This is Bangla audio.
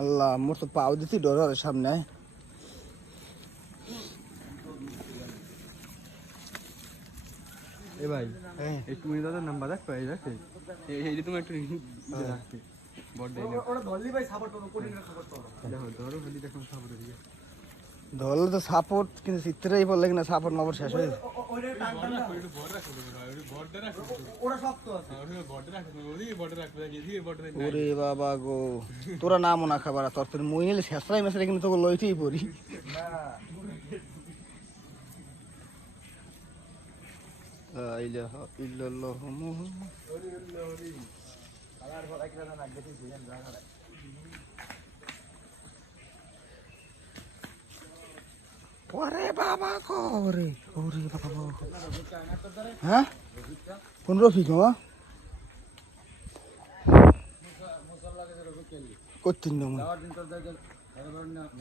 আল্লাহ মোর তো পাও দিতে ডর হয় সামনে। এ ভাই হ্যাঁ নাম্বার পাই রাখে। এই তুমি একটু ধরলি তো সাপোর্ট কিন্তু চিত্রেই পড়লে কিনা সাপোর্ট মাপড় শেষ হয়ে ওরে বাবা গো তোরা নামও না খাবার তোর ফের মই নিলে শেষরাই মেসে কিন্তু তোকে লইতেই পড়ি। ইল্লাল্লাহ ওরে বাবা গো ওরে ওরে বাবা হ্যাঁ? কোন রফিক হ্যাঁ করতেন না